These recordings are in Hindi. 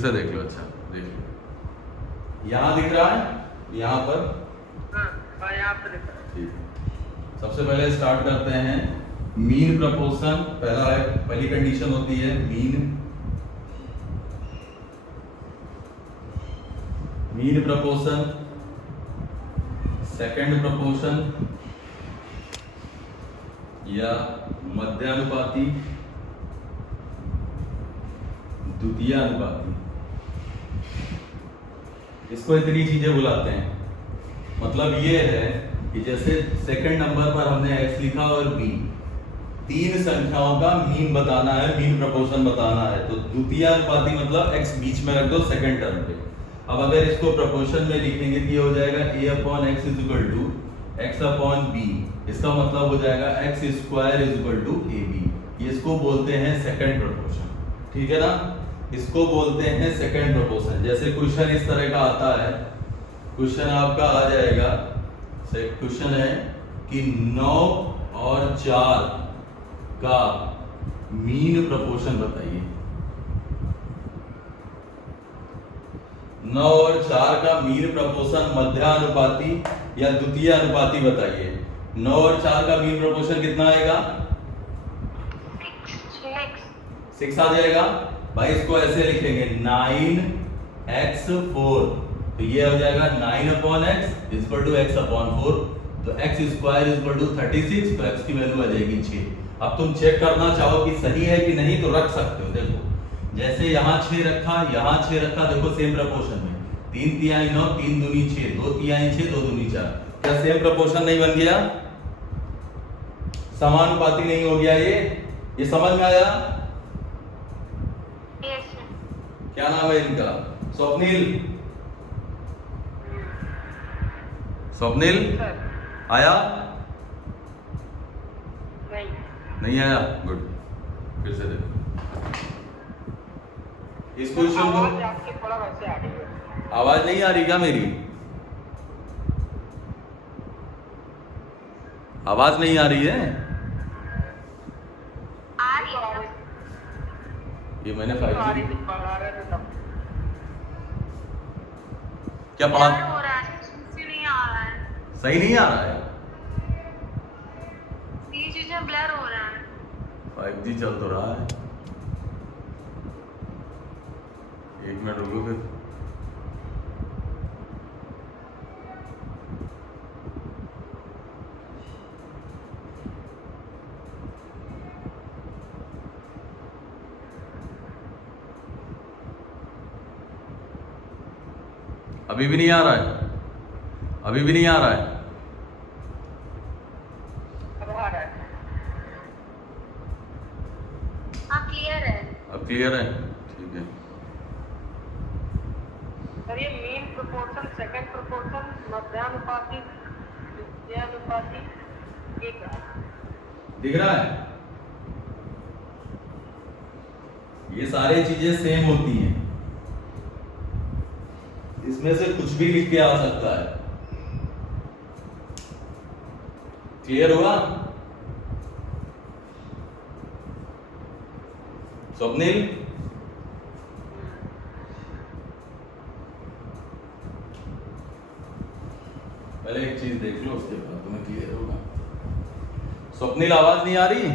से देख लो। अच्छा देख लो, यहाँ दिख रहा है, यहाँ पर। हाँ यहाँ पर दिख रहा है। ठीक है, सबसे पहले स्टार्ट करते हैं मीन प्रपोर्शन। पहली कंडीशन होती है मीन प्रपोर्शन, सेकंड प्रपोर्शन या मध्यानुपाती, द्वितीय अनुपाती। इसको इतनी चीजें बुलाते हैं। मतलब ये है कि जैसे सेकंड नंबर पर हमने x लिखा और b, तीन संख्याओं का मीन बताना है, मीन प्रपोर्शन बताना है, तो द्वितीय अनुपाती मतलब x बीच में रख दो सेकंड टर्म पे। अब अगर इसको प्रपोर्शन में लिखेंगे तो ये हो जाएगा a/x = x/b। इसका मतलब हो जाएगा x² = ab। इसको बोलते हैं सेकंड प्रपोर्शन। ठीक है ना, इसको बोलते हैं सेकंड प्रपोर्शन। जैसे क्वेश्चन इस तरह का आता है, क्वेश्चन आपका आ जाएगा, क्वेश्चन है कि 9 और 4 का मीन प्रपोर्शन बताइए। 9 और 4 का मीन प्रपोर्शन मध्यानुपाती या द्वितीय अनुपाती बताइए। 9 और 4 का मीन प्रपोर्शन कितना आएगा? 6 आ जाएगा। भाई इसको ऐसे लिखेंगे 9x4, तो ये हो जाएगा 9/x = x/4। तो x² = 36, तो x की वैल्यू आ जाएगी 6। अब तुम चेक करना चाहो कि सही है कि नहीं तो रख सकते हो। देखो जैसे यहाँ 6 रखा, यहाँ 6 रखा, देखो सेम प्रपोर्शन में 3 तिहाई 9, 3 दूनी 6, 2 तिहाई 6, 2 दूनी 4। क्या सेम प्रपोर्शन नहीं बन गया? समानुपाती नहीं हो गया? ये समझ में आया? क्या नाम है इनका? स्वप्निल, स्वप्निल आया? नहीं आया? गुड, फिर से देखो इस क्वेश्चन को। थोड़ा वैसे आ रही है। आवाज नहीं आ रही क्या मेरी? आवाज नहीं आ रही है? ये मैंने 5G क्या पढ़ा? सही नहीं आ रहा है? ब्लर हो रहा है। 5G चल तो रहा है। 1 मिनट रुको फिर। अभी भी नहीं आ रहा है? अभी भी नहीं आ रहा है? क्लियर है। अब क्लियर है? ठीक है। सर ये मीन प्रोपोर्शन, सेकंड प्रोपोर्शन, मध्यानुपाती, द्वितीयानुपाती, ये क्या है? दिख रहा है? ये सारी चीजें सेम होती हैं, इसमें से कुछ भी लिख के आ सकता है। क्लियर हुआ? स्वप्निल, पहले एक चीज देख लो उसके बाद तुम्हें क्लियर होगा। स्वप्निल आवाज नहीं आ रही?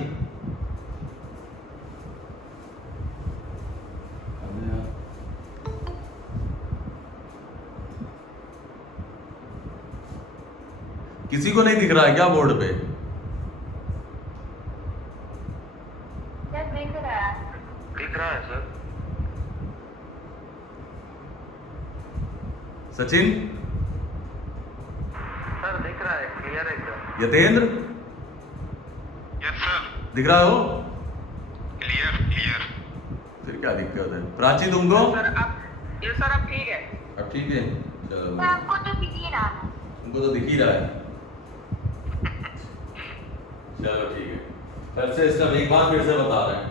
किसी को नहीं दिख रहा है क्या बोर्ड पे? दिख रहा है सर। सचिन, सर दिख रहा है, क्लियर है एकदम। यतेंद्र, यस सर, दिख रहा हो? Clear clear. फिर क्या दिक्कत है? प्राची तुमको? सर अब ये सर अब ठीक है। अब ठीक है, चलो। आपको तो दिख ही रहा है। तुमको तो दिख ही रहा है। चलो ठीक है, फिर से इसका एक बार फिर से बता रहे हैं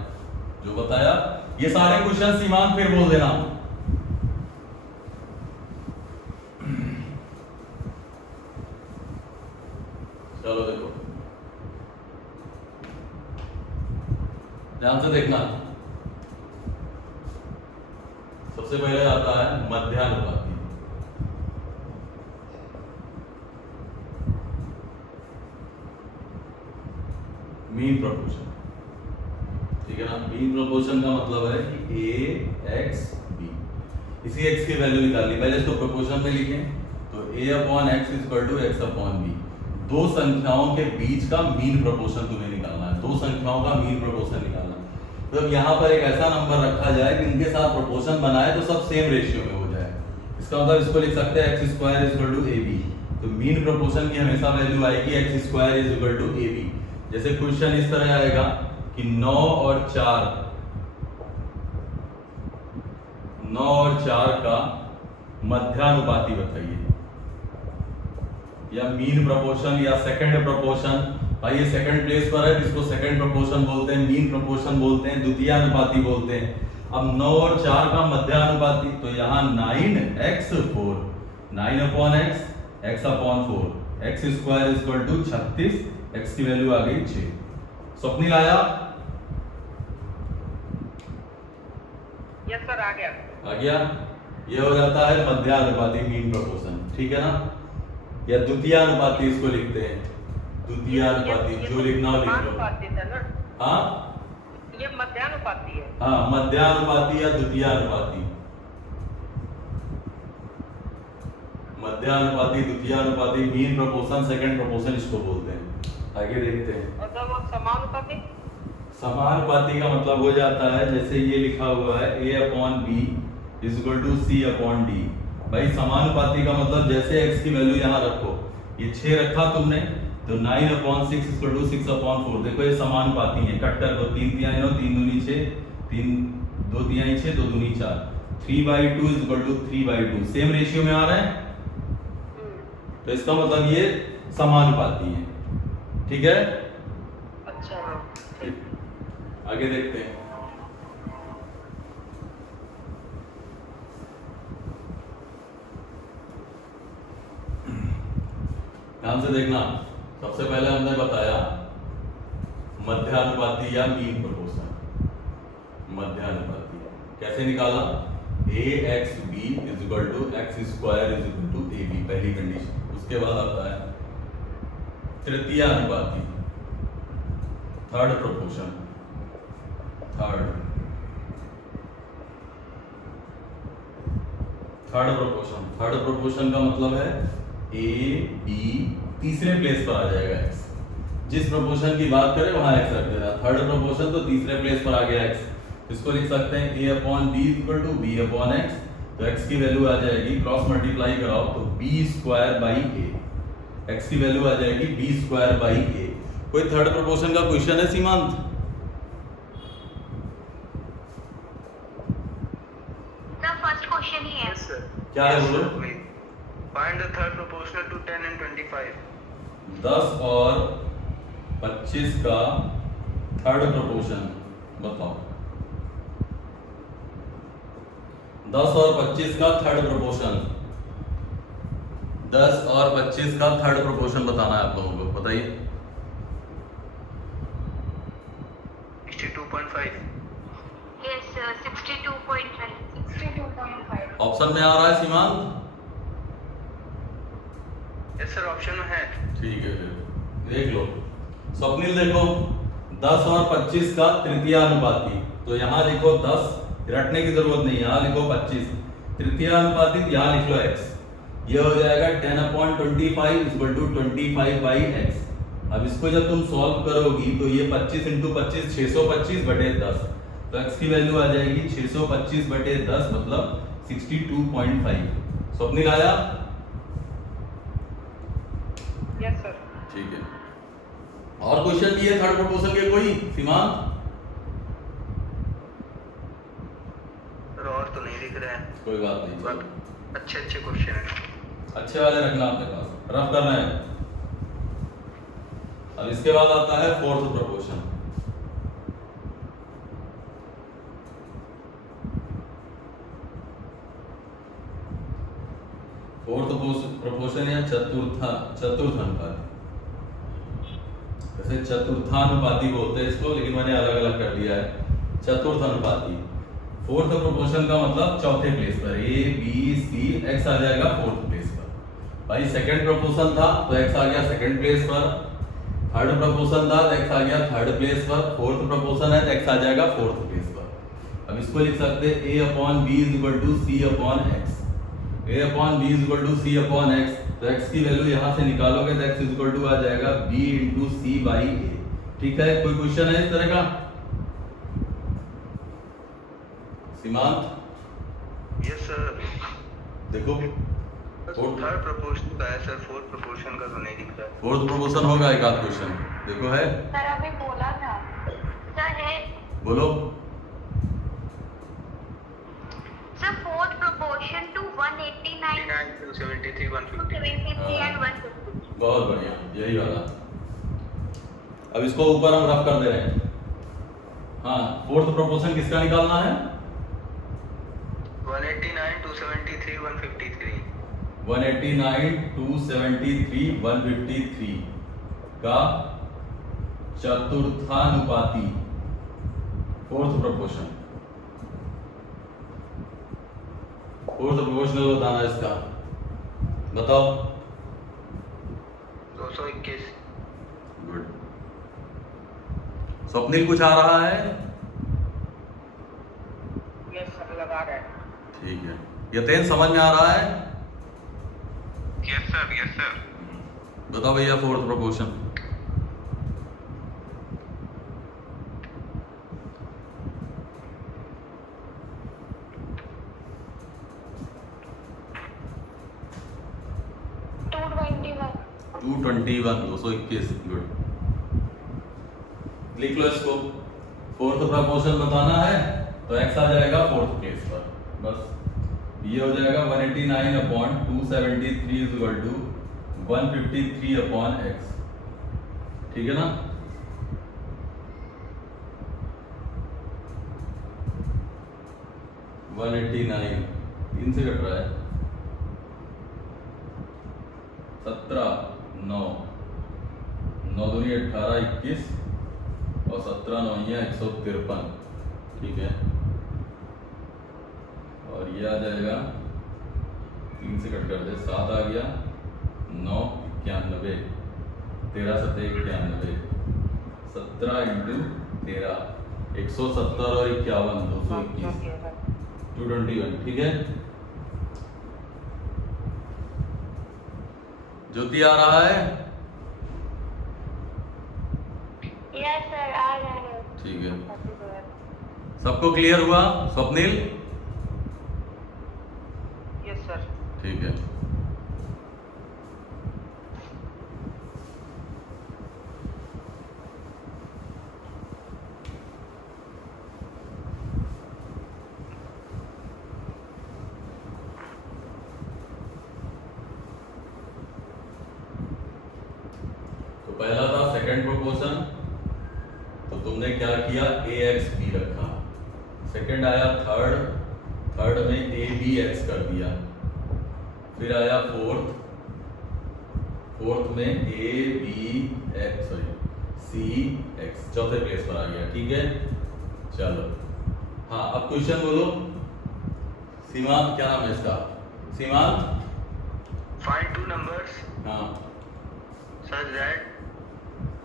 जो बताया। ये सारे क्वेश्चन सीमांत फिर बोल देना। चलो देखो, ध्यान से देखना। सबसे सबसे पहले आता है मध्यानुपाती। मीन प्रोपोर्शन, ठीक है ना। मीन प्रोपोर्शन का मतलब है कि ए एक्स बी, इसी एक्स की वैल्यू निकालनी। पहले इसको प्रोपोर्शन में लिखें तो a upon x equal to x upon b. दो संख्याओं के बीच का मीन प्रोपोर्शन तुम्हें निकालना है, दो संख्याओं का मीन प्रोपोर्शन निकालना है। तो अब यहाँ पर एक ऐसा नंबर रखा जाए कि इनके साथ प्रोपोर्शन बनाए तो सब सेम रेशियो में हो जाए। इसका मतलब इसको लिख सकते हैं X square equal to A B. तो मीन प्रोपोर्शन की हमेशा वैल्यू आएगी X square is equal to A B. जैसे क्वेश्चन इस तरह आएगा कि 9 और 4 का मध्यानुपाती बताइए, या मीन प्रोपोर्शन या सेकंड प्रोपोर्शन। भाई ये सेकंड प्लेस पर है, इसको सेकंड प्रोपोर्शन बोलते हैं, मीन प्रोपोर्शन बोलते हैं, द्वितीयानुपाती बोलते हैं। अब 9 और 4 का मध्यानुपाती, तो यहाँ 9x4, 9 upon X, X upon 4, X square equal to 36, X की वैल्यू आ गई 6। स्वप्निल आया? यस सर, आ गया। आ गया। ये हो जाता है मध्यानुपाती मीन प्रोपोर्शन, ठीक है ना। या द्वितीयानुपाती इसको लिखते हैं, द्वितीयानुपाती। जो लिखना हो लिख लो। समानुपाती था ना? हाँ ये मध्यानुपाती है। हाँ, मध्यानुपाती या द्वितीयानुपाती। मध्यानुपाती, द्वितीयानुपाती, मीन प्रोपोर्शन, सेकंड प्रोपोर्शन इसको बोलते हैं। आगे देखते हैं। और जब वो समानुपाती? समानुपाती का मतलब हो जाता है जैसे ये लिखा हुआ है a upon B is equal to C upon D. भाई समानुपाती का मतलब जैसे x की वैल्यू यहाँ रखो, ये 6 रखा तुमने तो 9 अपॉन 6 इक्वल टू 6 अपॉन 4। देखो ये समानुपाती है, कट कर दो, 3 तिहाई 9, 3 दूनी 6, 3 2 तिहाई 6, 2 दूनी 4, 3/2 is equal to 3/2। Same ratio में आ रहा है, तो इसका मतलब ये समानुपाती है, ठीक है। अच्छा, आगे देखते हैं। ध्यान से देखना। सबसे पहले हमने बताया मध्यानुपाती या मीन प्रोपोर्शन। मध्यानुपाती कैसे निकाला? A x b is equal to x square is equal to A b, पहली कंडीशन। उसके बाद आता है तृतीयानुपाती, थर्ड प्रोपोर्शन। थर्ड प्रोपोर्शन का मतलब है ए बी तीसरे प्लेस पर आ जाएगा एक्स। जिस प्रोपोर्शन की बात करें वहां एक्स रख देना। थर्ड प्रोपोर्शन तो तीसरे प्लेस पर आ गया एक्स, इसको लिख सकते हैं a upon b equal to B upon x. तो एक्स की वैल्यू आ जाएगी, क्रॉस मल्टीप्लाई कराओ तो b square by a, x की वैल्यू आ जाएगी बी स्क्वायर बाई ए। कोई थर्ड प्रोपोर्शन का क्वेश्चन है सीमांत? फर्स्ट क्वेश्चन ही है। Yes, sir. क्या है बोलो? Find the third proportional to 10 and 25. 10 और 25 का थर्ड प्रोपोर्शन बताओ। 10 और 25 का थर्ड प्रोपोर्शन, 10 और 25 का थर्ड प्रोपोर्शन बताना है आप लोगों को, बताइए। 62.5. यस 62.5। 62.5। ऑप्शन में आ रहा है सीमांत? Yes, sir. Option में है. ठीक है, फिर देख लो। स्वप्निल देखो, 10 और 25 का तृतीयानुपाती, तो यहाँ लिखो 10, रटने की जरूरत नहीं, यहाँ लिखो 25। तृतीयानुपाती यहाँ लिख लो x, ये हो जाएगा 10 upon 25 equal to 25 by X. अब इसको जब तुम सॉल्व करोगी तो ये 25 इंटू 25 625 बटे 10, तो x की वैल्यू आ जाएगी 625 बटे 10 मतलब 62.5। स्वप्निल आया? Yes sir. ठीक है। और क्वेश्चन भी है थर्ड प्रोपोर्शन के कोई सीमांत? सर और तो नहीं दिख रहा है. कोई बात नहीं, चलो। बट अच्छे क्वेश्चन है. अच्छे वाले रखना अपने पास, रफ करना है। अब इसके बाद आता है फोर्थ प्रोपोर्शन। फोर्थ प्रोपोर्शन या चतुर्थानुपाती, वैसे चतुर्थानुपाती बोलते हैं इसको, लेकिन मैंने अलग अलग कर दिया है। चतुर्थानुपाती फोर्थ प्रोपोर्शन का मतलब चौथे प्लेस पर, ए बी सी, एक्स आ जाएगा फोर्थ प्लेस पर। भाई सेकंड प्रोपोर्शन था तो एक्स आ गया सेकंड प्लेस पर, थर्ड प्रोपोर्शन था तो एक्स आ गया थर्ड प्लेस पर, फोर्थ प्रोपोर्शन है तो एक्स आ जाएगा फोर्थ प्लेस पर। अब इसको लिख सकते हैं a upon B is equal to C upon X. a upon B is equal to C upon x, तो x की वैल्यू यहाँ से निकालोगे तो x इज इक्वल टू आ जाएगा b into C by A. ठीक है, कोई क्वेश्चन है इस तरह का? सीमांत Yes sir. देखो, थर्ड प्रोपोर्शन का है सर, फोर्थ प्रोपोर्शन का तो नहीं दिख रहा है। फोर्थ प्रोपोर्शन होगा एक आध क्वेश्चन, देखो है, सर अभी बोला था। सर है बोलो। Sir fourth proportion to 189 273 150। 173 and 150। बहुत बढ़िया, यही वाला। अब इसको ऊपर हम रफ कर दे रहे हैं। हाँ, फोर्थ प्रोपोर्शन किसका निकालना है? 189 273 153। 189 273 153 का चतुर्थानुपाती फोर्थ प्रोपोर्शन। फोर्थ प्रोपोर्शनल बताना है इसका, बताओ। 221। गुड। स्वप्निल कुछ आ रहा है? यस सर, लगा रहे हैं। ठीक है, यतेन समझ में आ रहा है? Yes sir, yes sir. बताओ भैया फोर्थ प्रोपोर्शन। To 221 good. लिख लो इसको। फोर्थ प्रोपोर्शन बताना है तो x आ जाएगा फोर्थ प्लेस पर, बस ये हो जाएगा 189 upon 273 is equal to 153 upon x। ठीक है ना? वन 189 3 से कट रहा है, 17 9 9 दूनी 18 21 और 17 9 153। ठीक है, और ये आ जाएगा 3 से कट कर दे, 7 आ गया, 9 91 13 7 91 17 इंटू 13 170 और 51 221 221। ठीक है, ज्योति आ रहा है? यस सर आ रहा है। ठीक है, सबको क्लियर हुआ? स्वप्निल? Yes sir. ठीक है, तो पहला था सेकंड प्रोपोर्शन, तो तुमने क्या किया? ए एक्स बी रखा। सेकंड आया थर्ड, थर्ड में ए बी एक्स कर दिया। फिर आया फोर्थ, फोर्थ में A B X sorry C X चौथे प्लेस पर आ गया। ठीक है, चलो हाँ अब क्वेश्चन बोलो। सीमांत, क्या नाम है इसका? सीमांत? Find two numbers हाँ, such that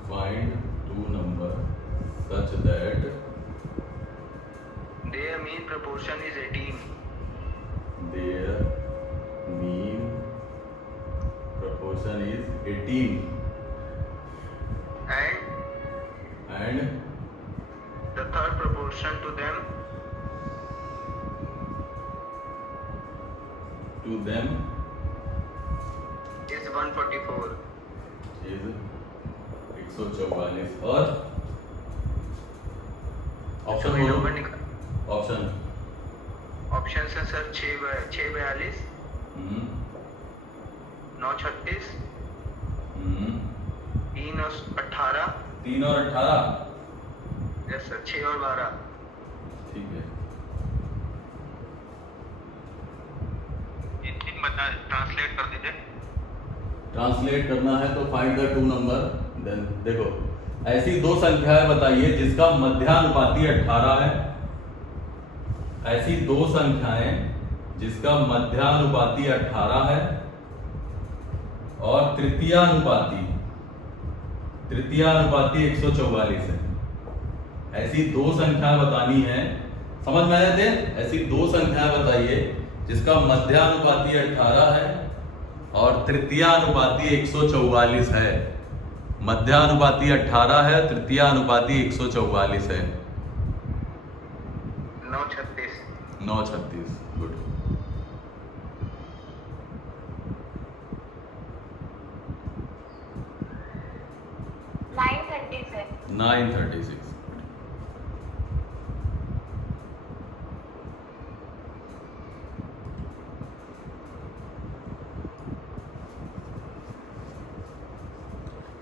find two number such that their mean proportion is 18 their mean proportion is 18 and and the third proportion to them is 144. is 144 और ऑप्शन कोई बोलो। नंबर निकाल। ऑप्शन ऑप्शन है सर 642 9 36 3 और 18। 3 और 18। यस सर 6 और 12। ठीक है, इन बता ट्रांसलेट कर दीजिए। ट्रांसलेट करना है तो find the two number. Then देखो, ऐसी दो संख्याएं बताइए जिसका मध्यानुपाती 18 है, ऐसी दो संख्याएं जिसका मध्यानुपाती 18 है और तृतीयानुपाती 144 है। ऐसी दो संख्या बतानी है, समझ में आए थे? ऐसी दो संख्या बताइए जिसका मध्यानुपाती 18 है और तृतीयानुपाती 144 है। मध्यानुपाती 18 है, तृतीयानुपाती 144 है। 936 936 गुड। नाइन 36 936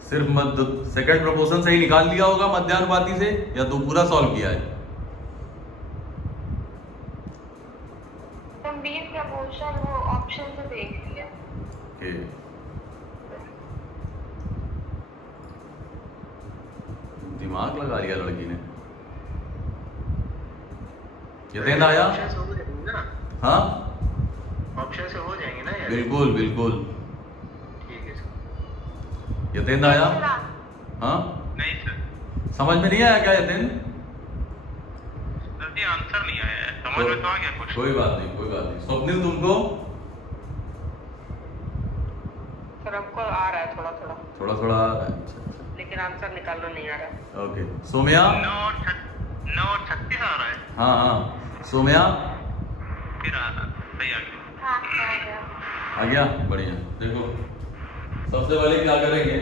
सिर्फ सेकंड प्रोपोर्शन से ही निकाल लिया होगा मध्यानुपाती से, या तो पूरा सॉल्व किया है? मीन प्रपोर्शन वो ऑप्शन से देख लिया। ओके, दिमाग लगा लिया लड़की ने। यतेंद्र आया? ऑप्शन से हो जाएंगे ना, हाँ ऑप्शन से हो जाएंगे ना यार। बिल्कुल बिल्कुल। ठीक है सर। यतेंद्र आया? हाँ नहीं सर, समझ में नहीं आया क्या यतेंद्र? जल्दी आंसर नहीं आया है, समझ में तो आ गया कुछ। कोई बात नहीं, कोई बात नहीं। स्वप्निल तुमको? सर हमको आ रहा है थोड़ा थोड़ा, थोड़ा थोड़ा आ रहा है। अच्छा लेकिन आंसर निकालना नहीं आ रहा। ओके, सोम्या? 936 आ रहा है, हाँ हाँ, सोम्या फिर सही आ गया। हाँ आ गया। आ गया? बढ़िया। देखो सबसे पहले क्या करेंगे,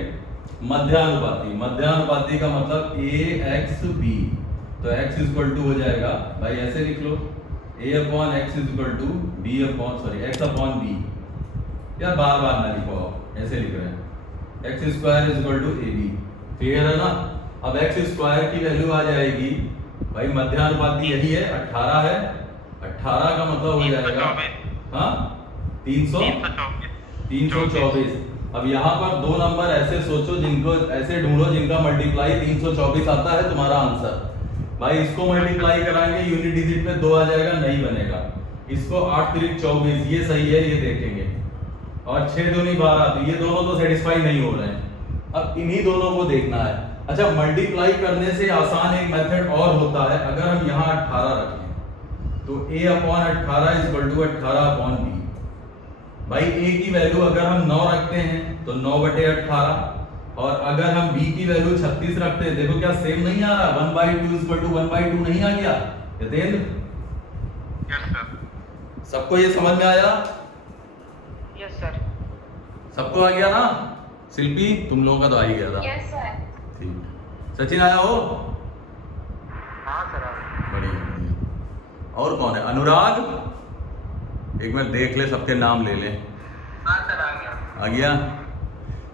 मध्यानुपाती। मध्यानुपाती का मतलब ए एक्स बी, तो x इक्वल टू हो जाएगा भाई, ऐसे लिख लो a upon x equal to B upon x upon B. यार बार बार ना लिखो, आप ऐसे लिख रहे हैं X square is equal to A B. Clear है ना? अब एक्स स्क्वायर की वैल्यू आ जाएगी भाई, मध्यानुपाती यही है 18 है, 18 का मतलब हो जाएगा हाँ 324। अब यहाँ पर दो नंबर ऐसे सोचो जिनको ऐसे ढूंढो जिनका मल्टीप्लाई 324 आता है, तुम्हारा आंसर। भाई इसको मल्टीप्लाई कराएंगे यूनिट डिजिट पे 2 आ जाएगा, नहीं बनेगा। इसको 8 3 24, ये सही है, ये देखेंगे। और 6 दूनी 12, तो ये दोनों तो सेटिस्फाई नहीं हो रहे हैं। अब इन्हीं दोनों को देखना है। अच्छा, मल्टीप्लाई करने से आसान एक मेथड और होता है। अगर हम यहाँ 18 रखें तो a upon 18 is equal to 18 upon b। भाई a की वैल्यू अगर हम 9 रखते हैं तो 9/18, और अगर हम b की वैल्यू 36 रखते हैं, देखो क्या सेम नहीं आ रहा, 1/2 इज इक्वल टू 1/2 नहीं आ गया यतेंद्र? Yes sir. सबको ये समझ में आया? Yes sir. सबको आ गया ना? शिल्पी तुम लोगों का तो आ ही गया था। Yes sir. ठीक है। सचिन आया हो? हाँ सर। बढ़िया बढ़िया। और कौन है? अनुराग? एक मिनट देख ले, सबके नाम ले ले। हाँ सर आ गया। आ गया?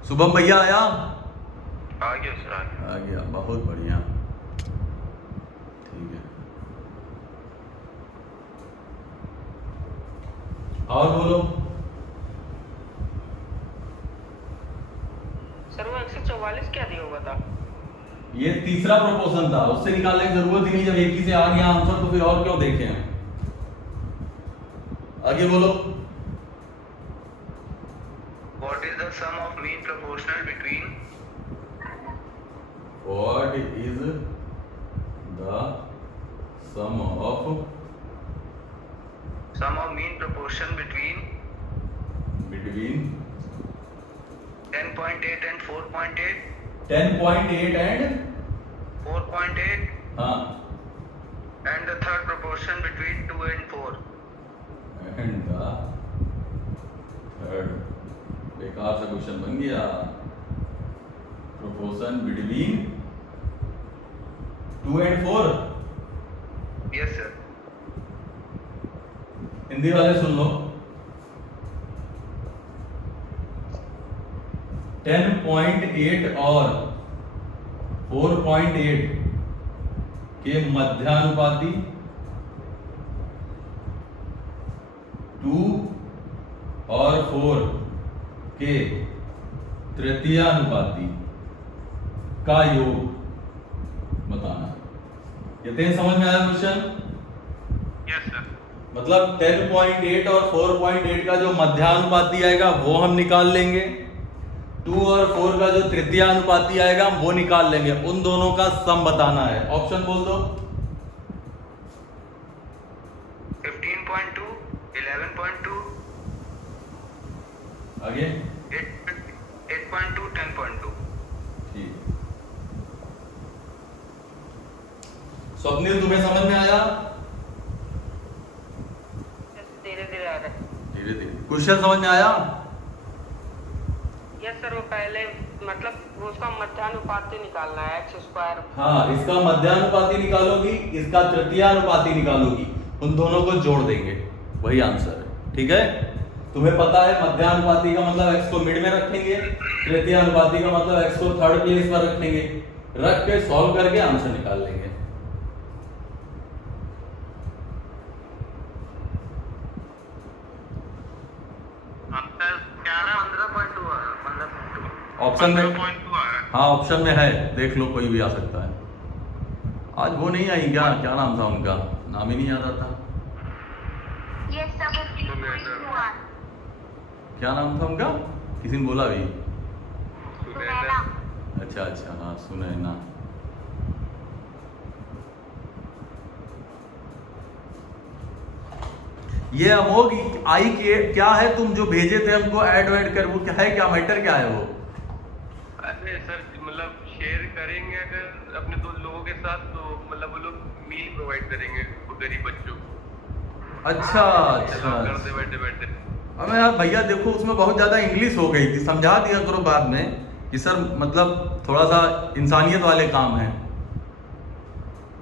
शुभम भैया आया? आ गया सर, आ गया। आ गया, बहुत बढ़िया। ठीक है, और बोलो। सर वो 144 क्या दिया हुआ था? ये तीसरा प्रोपोर्शन था, उससे निकालने की जरूरत ही नहीं। जब एक ही से आ गया आंसर तो फिर और क्यों देखें? आगे बोलो। What is the sum of mean proportional between What is the sum of mean proportion between 10.8 and 4.8 10.8 and 4.8 हाँ and the third proportion between 2 and 4? and the third? बेकार सा क्वेश्चन बन गया। Proportion between 2 and 4। Yes sir. Hindi वाले सुन लो। 10.8 और 4.8 के मध्यानुपाती 2 और 4 के तृतीयानुपाती का योग बताना। ये समझ में आया क्वेश्चन? Yes sir. मतलब 10.8 और 4.8 का जो मध्यानुपाती आएगा वो हम निकाल लेंगे, 2 और 4 का जो तृतीयानुपाती आएगा हम वो निकाल लेंगे। उन दोनों का सम बताना है। ऑप्शन बोल दो। 15.2, 11.2, आगे 8.2, 10.2। ठीक। स्वप्निल तुम्हें समझ में आया? धीरे धीरे आ रहा है। धीरे धीरे। क्वेश्चन समझ में आया? यस सर, वो पहले मतलब वो उसका मध्यानुपाती निकालना है x²। हाँ, इसका मध्यानुपाती निकालोगी, इसका तृतीयानुपाती निकालोगी, उन दोनों को जोड़ देंगे, वही आंसर है। ठीक है, तुम्हें पता है मध्यानुपाती का मतलब x को मिड में रखेंगे, तृतीयानुपाती का मतलब x को थर्ड प्लेस पर रखेंगे, रख के सॉल्व करके आंसर निकाल लेंगे। आंसर क्या है? 15.2 आ रहा, 15.2। ऑप्शन में 15.2 आ रहा है। हाँ, ऑप्शन में है, देख लो, कोई भी आ सकता है। आज वो नहीं आई क्या? क्या नाम था उनका? नाम ही नहीं याद आता। Yes, sir. 15.1. क्या नाम था उनका? किसी ने बोला भी? सुनैना. अच्छा अच्छा, हाँ सुनैना। ये अमोघ आई के क्या है, तुम जो भेजे थे हमको ऐड वैड कर, वो क्या है, क्या मैटर क्या है वो? अरे सर मतलब शेयर करेंगे अगर अपने दो लोगों के साथ तो मतलब वो लोग मील प्रोवाइड करेंगे वो गरीब बच्चों को। अच्छा अच्छा। करते बैठे बैठे। अबे यार भैया देखो, उसमें बहुत ज्यादा इंग्लिश हो गई थी, समझा दिया करो बाद में कि सर मतलब थोड़ा सा इंसानियत वाले काम है।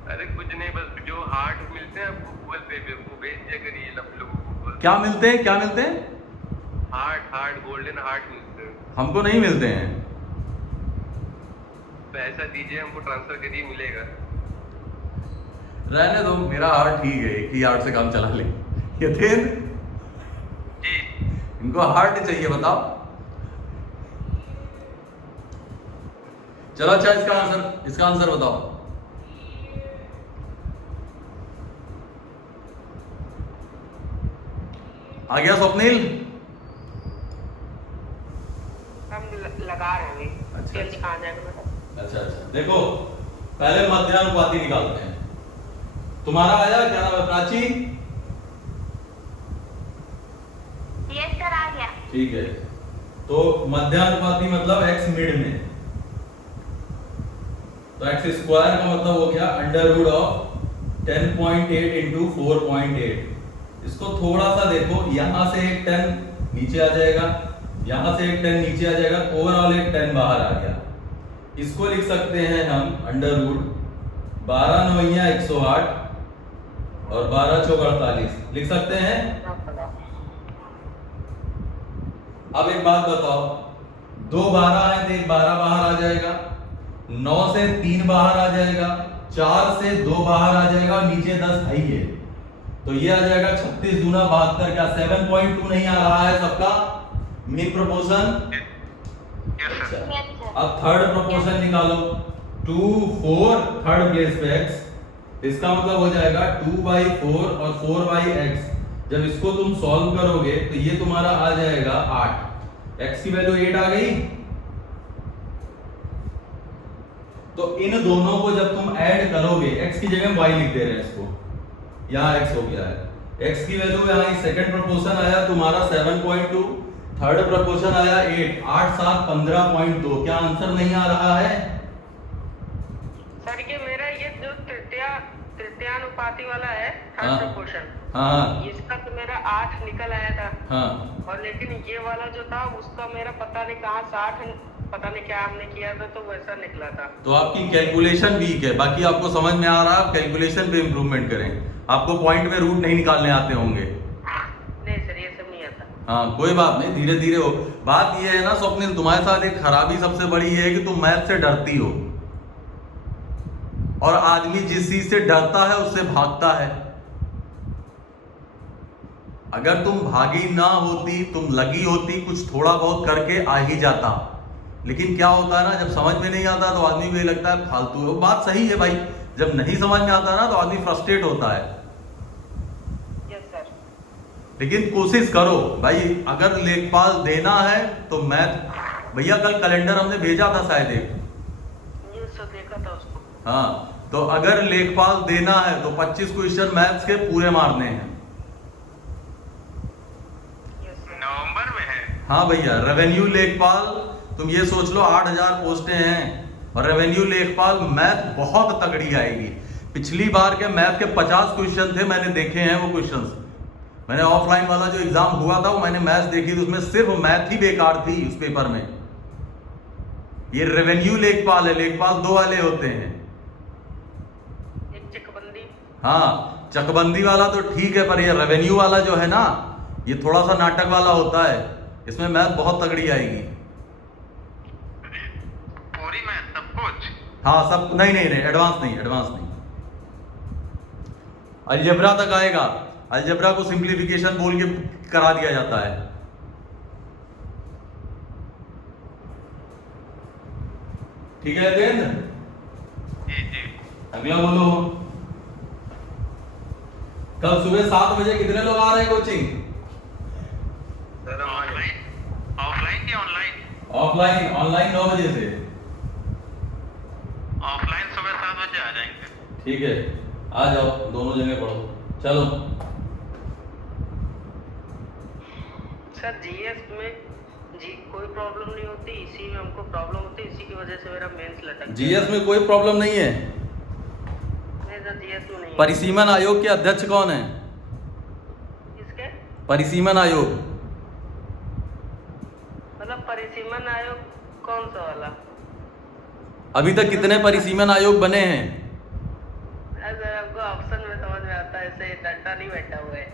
अरे कुछ नहीं, बस जो हार्ट मिलते हैं आपको गूगल पे पे वो भेज दिया करिए आप लोगों को। क्या मिलते हैं, क्या मिलते हैं? हार्ट गोल्डन हार्ट मिलते हैं। हमको नहीं मिलते हैं। पैसा दीजिए हमको ट्रांसफर करिए, मिलेगा। रहने दो, मेरा हार्ट ठीक है, एक ही हार्ट से काम चला ले। यथेंद्र, जी इनको हार्ट चाहिए, बताओ। चलो अच्छा, इसका आंसर बताओ। आ गया स्वप्निल? हम लगा रहे हैं अभी। अच्छा, जल्दी अच्छा। आ जाएगा बेटा। अच्छा अच्छा, देखो पहले मध्यानुपाती निकालते हैं। तुम्हारा आया, क्या नाम है, प्राची? Yes, sir. आ गया. ठीक है, तो मध्यानुपाती मतलब x मिड में, तो x² का मतलब हो गया √10.8 इंटू 4.8। इसको थोड़ा सा देखो, यहां से एक 10 नीचे आ जाएगा, यहां से एक 10 नीचे आ जाएगा, ओवरऑल एक 10 बाहर आ गया। इसको लिख सकते हैं हम √12 9 108 और 12 चौक 48 लिख सकते हैं। अब एक बात बताओ, 2 12 है तो एक 12 बाहर आ जाएगा, 9 से 3 बाहर आ जाएगा, 4 से 2 बाहर आ जाएगा और नीचे 10 है ही है, तो ये आ जाएगा 36 दूना 72। क्या 7.2 नहीं आ रहा है सबका मीन प्रोपोर्शन? Yes sir. अच्छा, Yes, sir. अब थर्ड प्रोपोर्शन निकालो। 2 4 थर्ड प्लेस पे x, इसका मतलब हो जाएगा 2/4 और 4/x। जब इसको तुम सॉल्व करोगे तो ये तुम्हारा आ जाएगा 8, x की वैल्यू 8 आ गई। तो इन दोनों को जब तुम ऐड करोगे, x की जगह y लिख दे रहे हैं इसको, यहाँ x हो गया है, x की वैल्यू यहाँ सेकंड प्रोपोर्शन आया तुम्हारा 7.2, थर्ड प्रोपोर्शन आया 8, 8 7 15.2। क्या आंसर नहीं आ रहा है? सर ये मेरा ये जो तृतीयानुपाती वाला है, हाँ। थर्ड प्रोपोर्शन, हाँ इसका तो मेरा 8 निकल आया था। हाँ, और लेकिन ये वाला जो था उसका मेरा पता नहीं कहाँ 60 पता नहीं क्या हमने किया था तो वैसा निकला था। तो आपकी कैलकुलेशन वीक है, बाकी आपको समझ में आ रहा है, आप कैलकुलेशन पे इंप्रूवमेंट करें। आपको पॉइंट में रूट नहीं निकालने आते होंगे। नहीं सर, ये सब नहीं आता। हाँ कोई बात नहीं, धीरे धीरे हो। बात ये है ना स्वप्निल, तुम्हारे साथ एक खराबी सबसे बड़ी ये है कि तुम मैथ से डरती हो, और आदमी जिस चीज से डरता है उससे भागता है। अगर तुम भागी ना होती, तुम लगी होती, कुछ थोड़ा बहुत करके आ ही जाता। लेकिन क्या होता है ना, जब समझ में नहीं आता तो आदमी को ये लगता है फालतू है। वो बात सही है भाई, जब नहीं समझ में आता ना तो आदमी फ्रस्ट्रेट होता है। लेकिन कोशिश करो भाई, अगर लेखपाल देना है तो मैथ, भैया कल कैलेंडर हमने भेजा था शायद एक, ये सब देखा था उसको। हाँ, तो अगर लेखपाल देना है तो 25 क्वेश्चन मैथ्स के पूरे मारने हैं। नवंबर में है। हाँ भैया, रेवेन्यू लेखपाल, तुम ये सोच लो 8000 पोस्टें हैं और रेवेन्यू लेखपाल मैथ बहुत तगड़ी आएगी। पिछली बार के मैथ के 50 क्वेश्चन थे, मैंने देखे हैं वो क्वेश्चंस। मैंने ऑफलाइन वाला जो एग्जाम हुआ था वो मैंने मैथ्स देखी थी, उसमें सिर्फ मैथ ही बेकार थी उस पेपर में। ये रेवेन्यू लेखपाल है, लेखपाल 2 वाले होते हैं। एक चकबंदी। हाँ, चकबंदी वाला तो ठीक है, पर ये रेवेन्यू वाला जो है ना, ये थोड़ा सा नाटक वाला होता है, इसमें मैथ बहुत तगड़ी आएगी। पूरी में सब कुछ। हाँ सब, नहीं नहीं नहीं, एडवांस नहीं, एडवांस नहीं। अलजेब्रा तक आएगा, अलजेब्रा को सिंप्लीफिकेशन बोल के करा दिया जाता है। ठीक है देन, जी जी। अगला बोलो। कल सुबह 7 बजे कितने लोग आ रहे हैं कोचिंग? सर हमारे ऑफलाइन ऑफलाइन या ऑनलाइन? ऑफलाइन, ऑनलाइन 9 बजे से। ऑफलाइन सुबह 7 बजे आ जाएंगे। ठीक है, आ जाओ, दोनों जगह पढ़ो। चलो सर जीएस में कोई प्रॉब्लम नहीं होती, इसी में हमको प्रॉब्लम होती है, इसी की वजह से मेरा मेंस लटक जीएस में कोई प्रॉब्लम नहीं है। नहीं सर, जीएस में नहीं है। परिसीमन आयोग के अध्यक्ष कौन है? किसके? परिसीमन आयोग, मतलब परिसीमन आयोग कौन सा वाला? अभी तक कितने परिसीमन आयोग बने हैं? सर हमको ऑप्शन में समझ में आता है, ऐसे डंडा नहीं बैठा हुआ है।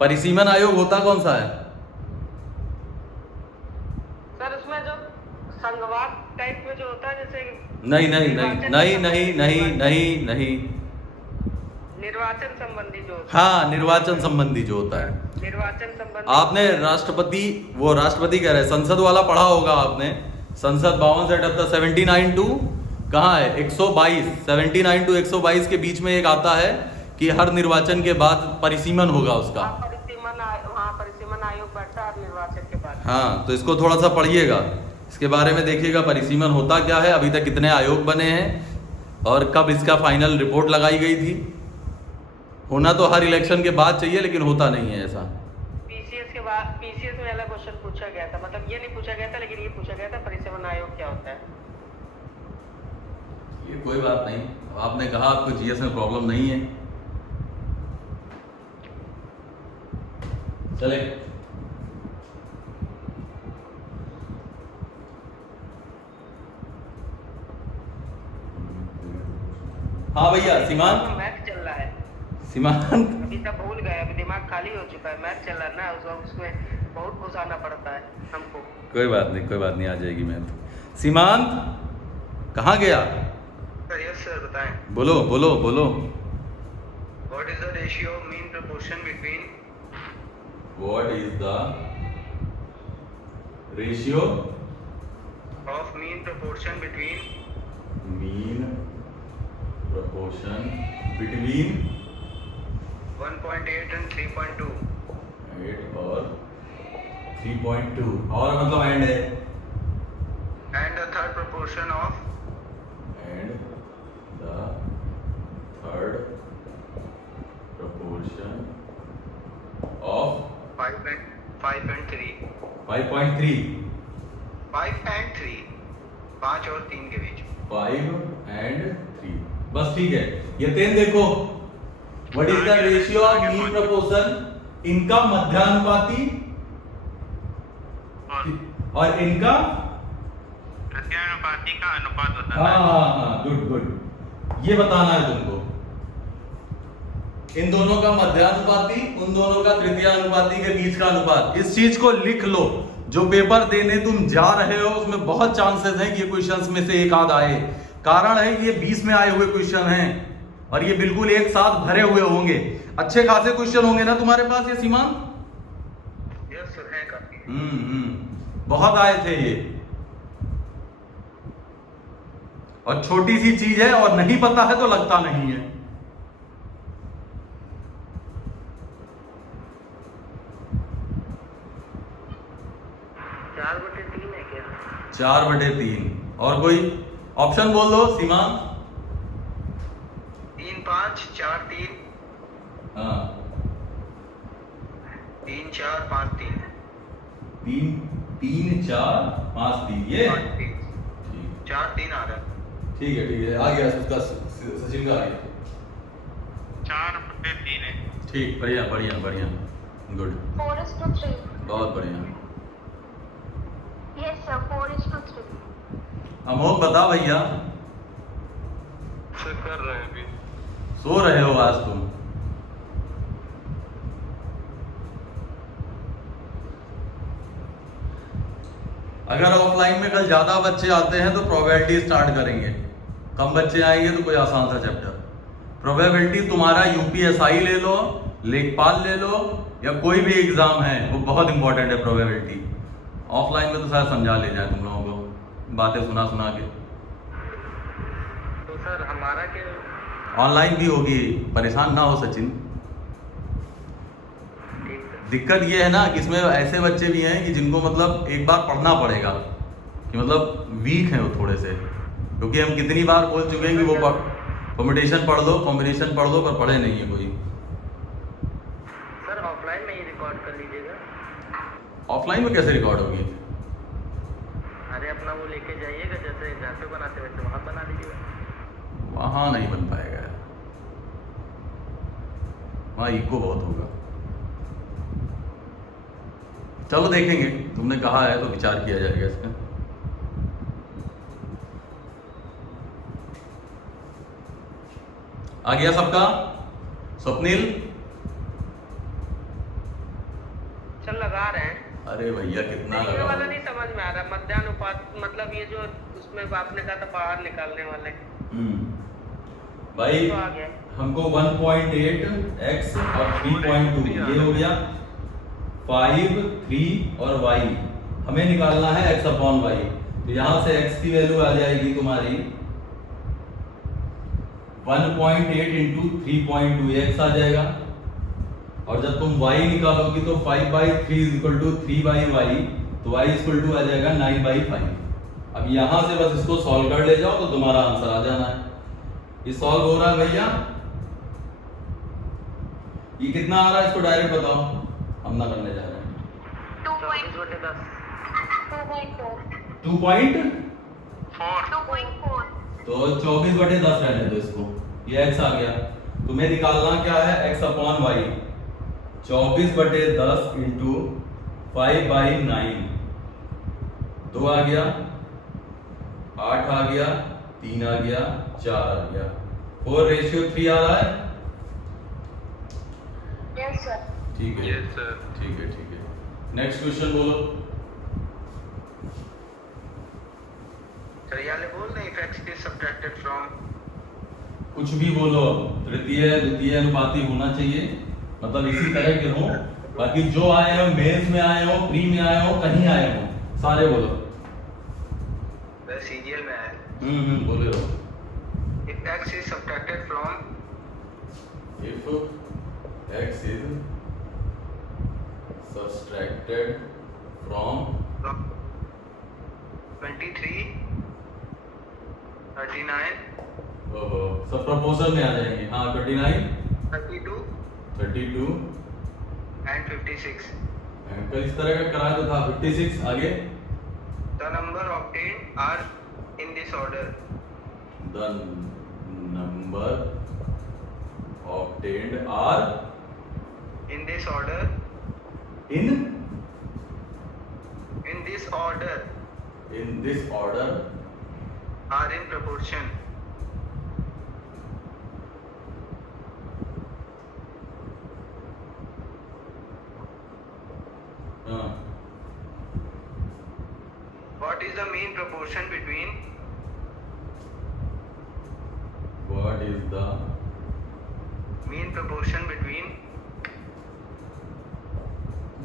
परिसीमन आयोग होता कौन सा है? सर उसमें जो संघवाद टाइप में जो होता है, जैसे नहीं नहीं नहीं नहीं नहीं नहीं नहीं नहीं, निर्वाचन संबंधी जो होता है। हाँ, निर्वाचन संबंधी जो होता है। निर्वाचन संबंधी। आपने राष्ट्रपति, वो राष्ट्रपति कह रहे, संसद वाला पढ़ा होगा आपने, संसद 52 से 78, 79 टू कहाँ है 122, 79 टू 122 के बीच में एक आता है कि हर निर्वाचन के बाद परिसीमन होगा उसका। वहाँ परिसीमन आयोग बैठता है निर्वाचन के बाद। हाँ, तो इसको थोड़ा सा पढ़िएगा, इसके बारे में देखिएगा परिसीमन होता क्या है, अभी तक कितने आयोग बने हैं और कब इसका फाइनल रिपोर्ट लगाई गई थी। होना तो हर इलेक्शन के बाद चाहिए, लेकिन होता नहीं है ऐसा। पीसीएस के बाद, पीसीएस में वाला क्वेश्चन पूछा गया था, मतलब ये नहीं पूछा गया था, लेकिन ये पूछा गया था परिसीमन आयोग क्या होता है। ये कोई बात नहीं, आपने कहा आपको जीएस में प्रॉब्लम नहीं है। चले, हाँ भैया, सीमांत, मैथ चल रहा है सीमांत, अभी तक भूल गए, अभी दिमाग खाली हो चुका है। मैथ चल रहा है ना, उसमें बहुत घुसाना पड़ता है हमको। कोई बात नहीं, कोई बात नहीं, आ जाएगी मैथ। सीमांत कहाँ गया? सर यस सर बताएं। बोलो बोलो बोलो। What is the ratio of mean proportion between what is the ratio of mean proportion between mean proportion between 1.8 and 3.2 8 और 3.2, और मतलब एंड है, and the third proportion of and the third proportion of 5 and 3 5.3 5 and 3 5 और 3 के बीच 5 and 3, बस ठीक है। ये 10 देखो, what is the ratio of mean proportion, इनका मध्यानुपाती और इनका प्रत्यानुपाती का अनुपात बताना हाँ है। हाँ हाँ, गुड गुड, ये बताना है तुमको। इन दोनों का मध्यानुपाती, उन दोनों का तृतीयानुपाती के बीच का अनुपात। इस चीज को लिख लो, जो पेपर देने तुम जा रहे हो उसमें बहुत चांसेस हैं कि ये क्वेश्चंस में से एक आध आए। कारण है ये 20 में आए हुए क्वेश्चन हैं और ये बिल्कुल एक साथ भरे हुए होंगे, अच्छे खासे क्वेश्चन होंगे ना तुम्हारे पास ये सीमांत? यस सर है काफी। बहुत आए थे ये, और छोटी सी चीज है और नहीं पता है तो लगता नहीं है। 4/3 है क्या? 4/3। और कोई ऑप्शन बोल दो सीमा। 3 5 4 3 हाँ 3 4 5 3 3 3 4 5 3 ये 5 3 ठीक 4 3 आ रहा है। ठीक है आ गया उसका सचिन का आ गया। 4/3 है। ठीक बढ़िया बढ़िया बढ़िया गुड 4:3. बहुत बढ़िया। Yes, sir. 4:3. अमोक बता भैया सर कर रहे हैं अभी। सो रहे हो आज तुम? अगर ऑफलाइन में कल ज्यादा बच्चे आते हैं तो प्रोबेबिलिटी स्टार्ट करेंगे, कम बच्चे आएंगे तो कोई आसान सा चैप्टर। प्रोबेबिलिटी तुम्हारा यूपीएसआई ले लो, लेखपाल ले लो, या कोई भी एग्जाम है वो बहुत इंपॉर्टेंट है प्रोबेबिलिटी। ऑफलाइन में तो शायद समझा ले जाए तुम लोगों को बातें सुना सुना के। तो सर हमारा क्या? ऑनलाइन भी होगी, परेशान ना हो सचिन। ठीक है। दिक्कत ये है ना कि इसमें ऐसे बच्चे भी हैं कि जिनको मतलब एक बार पढ़ना पड़ेगा, कि मतलब वीक हैं वो थोड़े से, क्योंकि हम कितनी बार बोल चुके हैं कि वो कॉम्पिटिशन पढ़ लो पर पढ़े नहीं है कोई। सर ऑफलाइन में ही रिकॉर्ड कर लीजिएगा। ऑफलाइन में कैसे रिकॉर्ड होगी? अरे अपना वो लेके जाइएगा, जैसे घर पे बनाते वैसे वहाँ बना लीजिएगा। वहाँ नहीं बन पाएगा, वहाँ इको बहुत होगा। चलो देखेंगे, तुमने कहा है तो विचार किया जाएगा इस पर। आ गया सबका? स्वप्निल चल लगा रहे हैं। अरे भैया कितना ये लगा? वाला नहीं समझ में आ रहा, मध्यानुपात मतलब ये जो उसमें आपने कहा था बाहर निकालने वाले। भाई तो आ गया। हमको 1.8 x और 3.2 ये हो गया 5 3 और y हमें निकालना है x अपॉन y। तो यहां से x की वैल्यू आ जाएगी तुम्हारी 1.8 इंटू 3.2 x आ जाएगा। और जब तुम y निकालोगी तो 5/3 इज इक्वल टू 3/y, तो y इक्वल टू आ जाएगा 9/5। अब यहां से बस इसको सॉल्व कर ले जाओ तो तुम्हारा आंसर आ जाना है। ये सॉल्व हो रहा है भैया? ये कितना आ रहा है इसको डायरेक्ट बताओ, हम ना करने जा रहे हैं। 24/10 2.4. 2.4 2.4. तो 24/10 रहने दो इसको, ये x आ गया। तुम्हें निकालना क्या है? x upon y। 24/10 इंटू 5/9 2 आ गया, 8 आ गया, 3 आ गया, 4 आ गया, 4:3 आ रहा है। Yes, sir. ठीक है यस सर। ठीक है नेक्स्ट क्वेश्चन बोलो। सर ये वाले बोल रहे if x is subtracted from कुछ भी बोलो, तृतीय द्वितीय अनुपाती होना चाहिए, मतलब इसी तरह के हो। बाकी जो आए हो, मेंस में आए हो, प्री में आए हो, कहीं आए हो, सारे बोलो। सीजीएल में है। बोले रहो। If x is subtracted from If x is subtracted from 23 39 ओहो, सब प्रोपोर्शन में आ जाएंगे। हाँ 29 32 32 and 56, कल इस तरह का कराया तो था 56 आगे। the number obtained are in this order. The number obtained are In this order. in this order are in proportion. हाँ What is the mean proportion between what is the mean proportion between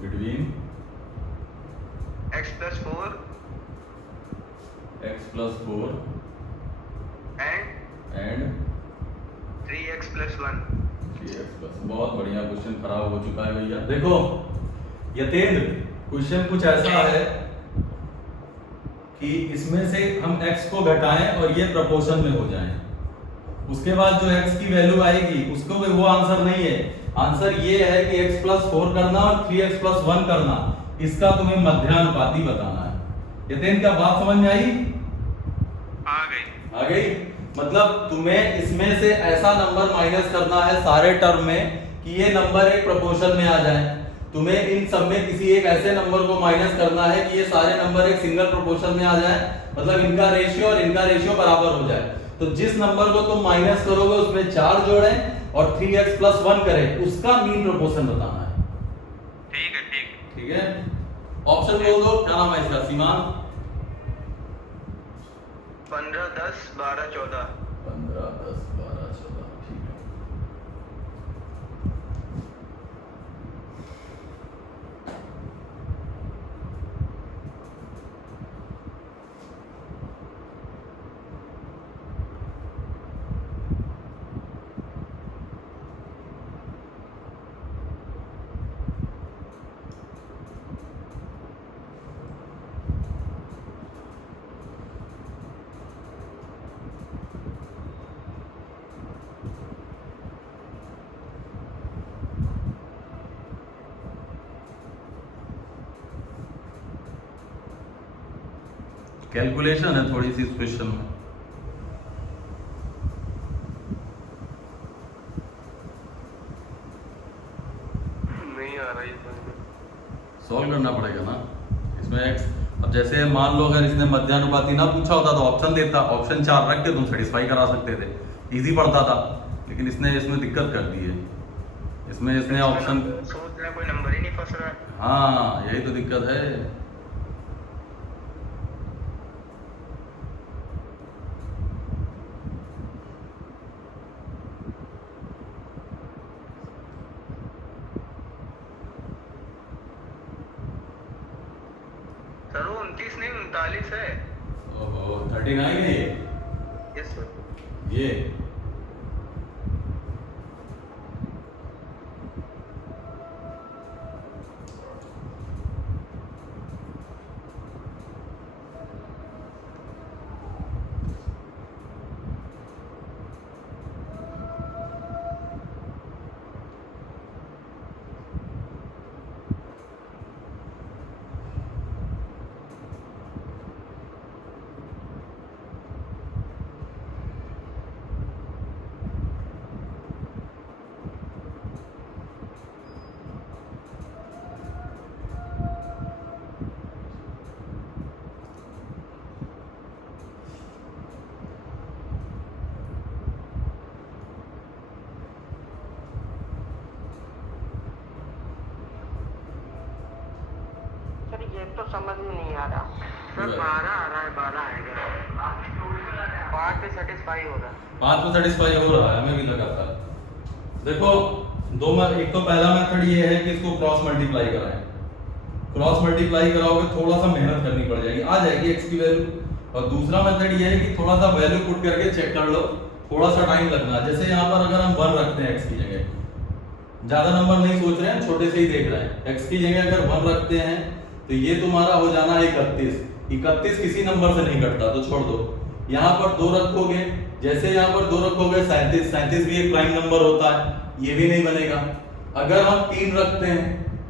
between x plus 4 x plus 4 and and 3x plus 1? 3x plus। बहुत बढ़िया क्वेश्चन खराब हो चुका है भैया। देखो यतेंद्र, क्वेश्चन कुछ ऐसा है, कि इसमें से हम x को घटाएं और ये प्रोपोर्शन में हो जाए। उसके बाद जो x की वैल्यू आएगी उसको वो आंसर नहीं है, आंसर ये है कि x + 4 करना और 3x + 1 करना, इसका तुम्हें मध्यानुपाती बताना है। यतेन क्या बात समझ में आई? आ गई। मतलब तुम्हें इसमें से ऐसा नंबर माइनस करना है सारे टर्म में कि ये नंबर एक प्रोपोर्शन में आ जाए। तुम्हें इन सब में किसी एक ऐसे नंबर को माइनस करना है कि ये सारे नंबर एक सिंगल प्रोपोर्शन में आ जाए, मतलब इनका रेशियो और इनका रेशियो बराबर हो जाए। तो जिस नंबर को तुम माइनस करोगे उसमें 4 जोड़ें और 3x + 1 करें, उसका मीन प्रोपोर्शन बताना है। ठीक है, ठीक। ठीक है, ऑप्शन बोल दो, क्या नाम है इसका? सीमान 15, 10, 12, 14। 15, 10, 12, 14। ठीक है। कैलकुलेशन है थोड़ी सी इस क्वेश्चन में। नहीं आ रहा ये समझ में। सॉल्व करना पड़ेगा ना इसमें x। अब जैसे मान लो अगर इसने मध्यानुपाती ना पूछा होता तो ऑप्शन देता, ऑप्शन 4 रख के तुम सेटिस्फाई करा सकते थे, इजी पड़ता था। लेकिन इसने इसमें दिक्कत कर दी है, इसमें इसने ऑप्शन, सोच रहा कोई नंबर ही नहीं फंस रहा है। हाँ यही तो दिक्कत है। सर वो 29 नहीं 39 है। ओहो 39 है ये। Yes sir. ये सर ये तो समझ में नहीं आ रहा। सर 12 आ रहा है, 12 आएगा। 5 पे सेटिस्फाई हो रहा है। 5 में सेटिस्फाई हो रहा है, हमें भी लगा था। देखो दो एक तो पहला मेथड ये है कि इसको क्रॉस मल्टीप्लाई कराएं। क्रॉस मल्टीप्लाई कराओगे थोड़ा सा मेहनत करनी पड़ जाएगी, आ जाएगी x की वैल्यू। और दूसरा मेथड ये है कि थोड़ा सा वैल्यू पुट करके चेक कर लो, थोड़ा सा टाइम लगना। जैसे यहाँ पर अगर हम 1 रखते हैं x की जगह, ज्यादा नंबर नहीं सोच रहे हैं, छोटे से ही देख रहे हैं। x की जगह अगर 1 रखते हैं तो ये तुम्हारा हो जाना है 31। 31 किसी नंबर से नहीं घटता तो छोड़ दो। यहाँ पर 2 रखोगे, जैसे यहाँ पर 2 रखोगे 37, 37 भी एक प्राइम नंबर होता है, ये भी नहीं बनेगा। अगर हम 3 रखते हैं,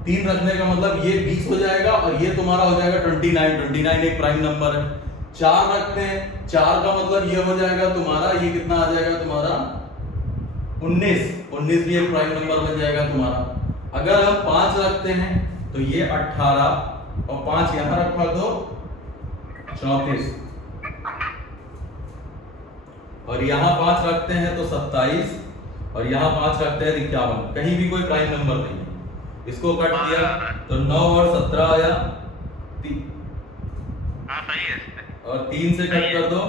3 रखने का मतलब ये 20 हो जाएगा और ये तुम्हारा हो जाएगा 29, 29 एक प्राइम नंबर है। 4 रखते हैं, 4 का मतलब ये हो जाएगा तुम्हारा, ये कितना आ जाएगा तुम्हारा 19, 19 भी एक प्राइम नंबर बन जाएगा तुम्हारा। अगर हम 5 रखते हैं तो ये 18 और 5 यहां रखा तो 34, और यहाँ 5 रखते हैं तो 27, और यहाँ 5 रखते हैं 51। कहीं भी कोई प्राइम नंबर नहीं है। इसको कट किया तो 9 और 17 आया, हाँ सही है। और 3 से कट कर दो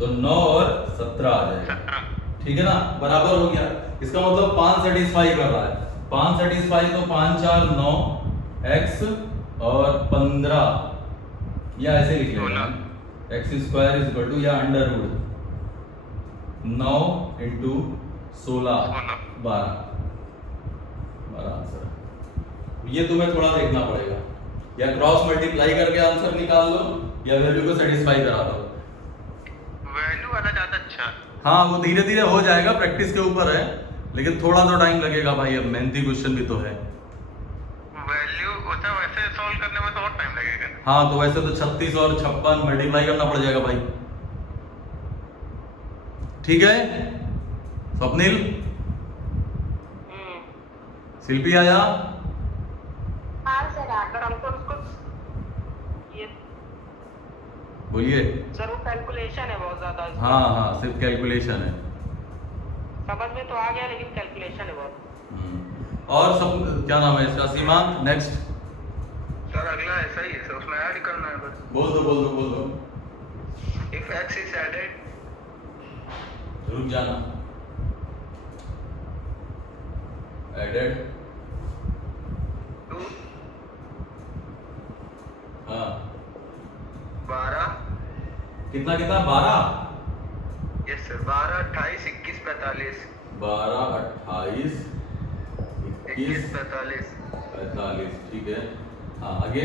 तो 9 और 17 आ जाएगा। 17। ठीक है ना, बराबर हो गया। इसका मतलब 5 सेटिस्फाई कर रहा है। 5 सेटिस्फाई तो 5 4 9 x और 15, या ऐसे लिख लेना x² या अंडर रूट 9 इंटू 16 12 आंसर है। ये तुम्हें थोड़ा देखना पड़ेगा, या क्रॉस मल्टीप्लाई करके आंसर निकाल लो या वैल्यू को सेटिस्फाई करा दो। वैल्यू वाला ज्यादा अच्छा है। हाँ वो धीरे धीरे हो जाएगा, प्रैक्टिस के ऊपर है, लेकिन थोड़ा तो टाइम लगेगा भाई, अब मेहनती क्वेश्चन भी तो है। वैल्यू होता वैसे सॉल्व करने में तो और टाइम लगेगा। हाँ तो वैसे तो 36 और 56 मल्टीप्लाई करना पड़ जाएगा भाई। ठीक है स्वप्निल, शिल्पी आया? हाँ सर आ सर हमको उसको ये बोलिए। सर वो कैलकुलेशन है बहुत ज्यादा इसमें। हाँ हाँ सिर्फ कैलकुलेशन है। समझ में तो आ गया लेकिन कैलकुलेशन है बहुत। और सब क्या नाम है इसका? सीमांत नेक्स्ट। सर अगला ऐसा ही है सर, उसमें ऐड करना है बस। बोल दो बोल दो बोल दो। इफ x is added, रुक जाना। एडेड टू हाँ 12, कितना कितना 12? यस सर 12, 28, 21, 45, 12 28 21 45, 45 ठीक है। हाँ आगे।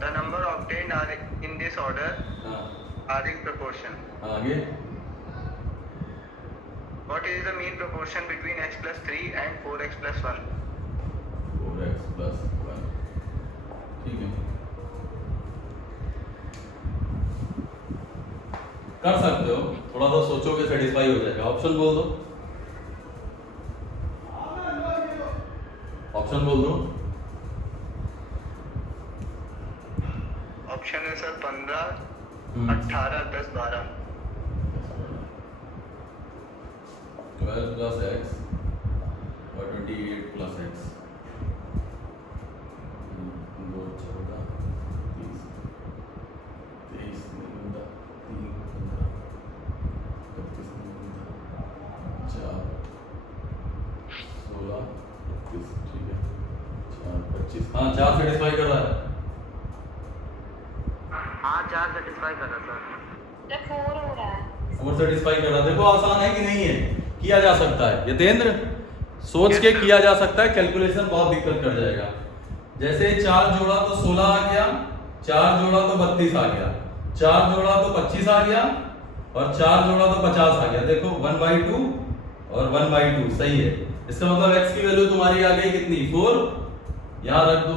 the number obtained are in this order हाँ are in proportion. आगे। What is the mean proportion between x plus 3 and 4x plus 1? 4x plus 1 ठीक है, कर सकते हो, थोड़ा सा सोचोगे सेटिस्फाई हो जाएगा। ऑप्शन बोल दो, ऑप्शन बोल दो। ऑप्शन है सर 15, हम्म। 18, 10, 12। 12 plus x और 28 plus x 2 14 30 23 नहीं होता, 3 15 25 नहीं होता, 4 16 25 ठीक है, 4 25 हाँ 4 सेटिस्फाई कर रहा है। हाँ 4 सेटिस्फाई कर रहा सर। तो 4 हो रहा है। 4 सेटिस्फाई कर रहा है। देखो आसान है कि नहीं है, किया जा सकता है। यतेंद्र सोच के किया जा सकता है, कैलकुलेशन बहुत दिक्कत कर जाएगा। जैसे 4 जोड़ा तो 16 आ गया, 4 जोड़ा तो 32 आ गया, 4 जोड़ा तो 25 आ गया और 4 जोड़ा तो 50 आ गया। देखो 1/2 और 1/2 सही है। इसका मतलब x की वैल्यू तुम्हारी आ गई कितनी? 4। यहाँ रख दो।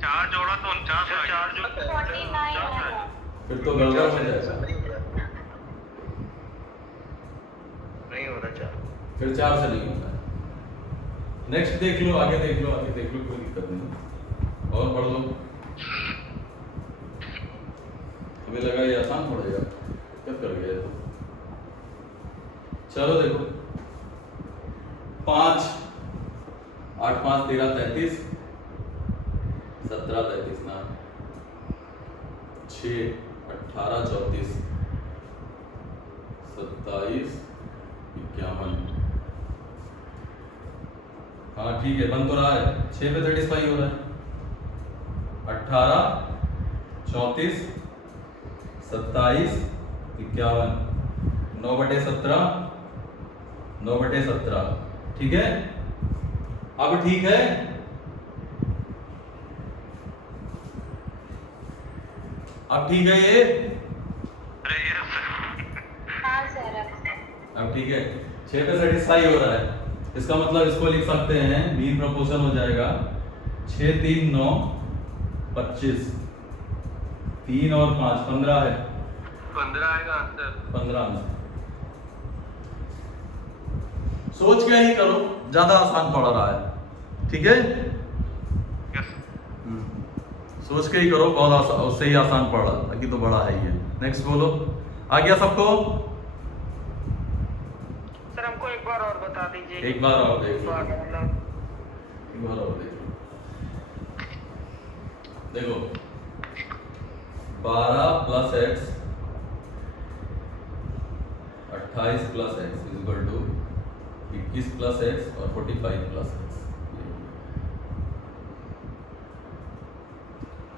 4 जोड़ा तो 49 आ गया। 49 आया। फिर तो गड़बड़ हो जाएगा, नहीं हो रहा 4। फिर 4 से नहीं होता है। नेक्स्ट देख लो, आगे देख लो, आगे देख लो, कोई दिक्कत नहीं। और पढ़ लो। हमें लगा ये आसान पड़ेगा, कब कर गया तो। चलो देखो 5 8 5 13 33 17 33 ना 6 18 34 27 51। हाँ ठीक है, बन तो रहा है। 6 पे सेटिस्फाई हो रहा है। 18 34 27 51 9/17 9/17 ठीक है। अब ठीक है, अब ठीक है ये। अरे ये हाँ सर अब ठीक है, 6 पे सेटिस्फाई हो रहा है। इसका मतलब इसको लिख सकते हैं, मीन प्रोपोर्शन हो जाएगा 6 3 9 25 3 और 5 15 है। 15 आएगा आंसर। 15 आंसर। सोच के ही करो, ज्यादा आसान पड़ रहा है। ठीक है, यस सोच के ही करो, बहुत आसान, उससे ही आसान पड़ रहा है, बाकी तो बड़ा है ये। नेक्स्ट बोलो, आ गया सबको? सर हमको एक बार और बता दीजिए। एक बार और देख लो, मतलब एक बार और देख लो। देखो 12 plus X 28 plus X is equal to 21 plus X और 45 प्लस एक्स।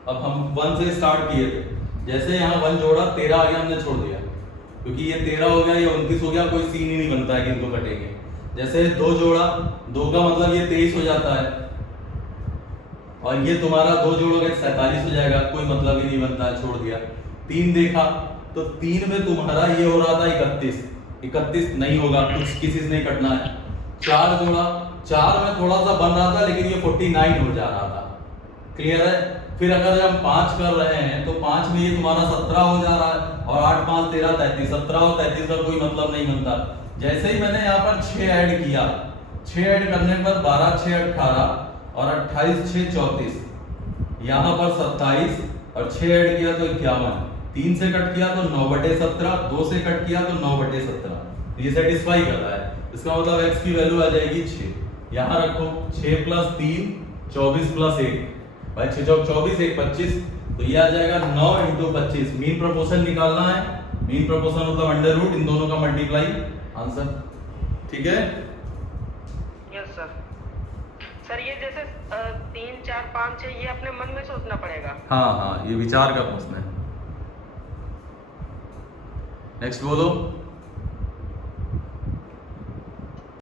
अब हम 1 से स्टार्ट किए थे, जैसे यहाँ 1 जोड़ा 13 आ गया, हमने छोड़ दिया क्योंकि ये 13 हो गया, ये 29 हो गया, कोई सीन ही नहीं बनता है कि इनको कटेंगे। जैसे 2 जोड़ा, 2 का मतलब ये 23 हो जाता है, और ये तुम्हारा 2 जोड़ोगे 47 हो जाएगा, कोई मतलब ही नहीं बनता, छोड़ दिया। 3 देखा तो 3 में तुम्हारा ये हो रहा था 31 नहीं होगा, कुछ किसी से नहीं कटना है। 4 जोड़ा, 4 में थोड़ा सा बन रहा था लेकिन ये 49 हो जा रहा था, क्लियर है। फिर अगर हम 5 कर रहे हैं तो 5 में ये तुम्हारा 17 हो जा रहा है और 8 5 13 33, 17 और 33 का कोई मतलब नहीं बनता। जैसे ही मैंने यहाँ पर 6 ऐड किया, 6 ऐड करने पर 12 6 18 और 28 6 34, यहाँ पर 27 और 6 ऐड किया तो 51, 3 से कट किया तो 9/17, 2 से कट किया तो 9/17, ये सेटिस्फाई कर रहा है। इसका मतलब x की वैल्यू आ जाएगी 6। यहाँ रखो 6 + 3 24 + 1, भाई 6 चौक 24 1 25, तो ये आ जाएगा 9 × 25। मीन प्रोपोर्शन निकालना है, मीन प्रोपोर्शन मतलब अंडर रूट, इन दोनों का मल्टीप्लाई, आंसर। ठीक है, यस सर। सर ये जैसे 3 4 5 6 ये अपने मन में सोचना पड़ेगा। हाँ हाँ, ये विचार का प्रश्न है। नेक्स्ट बोलो।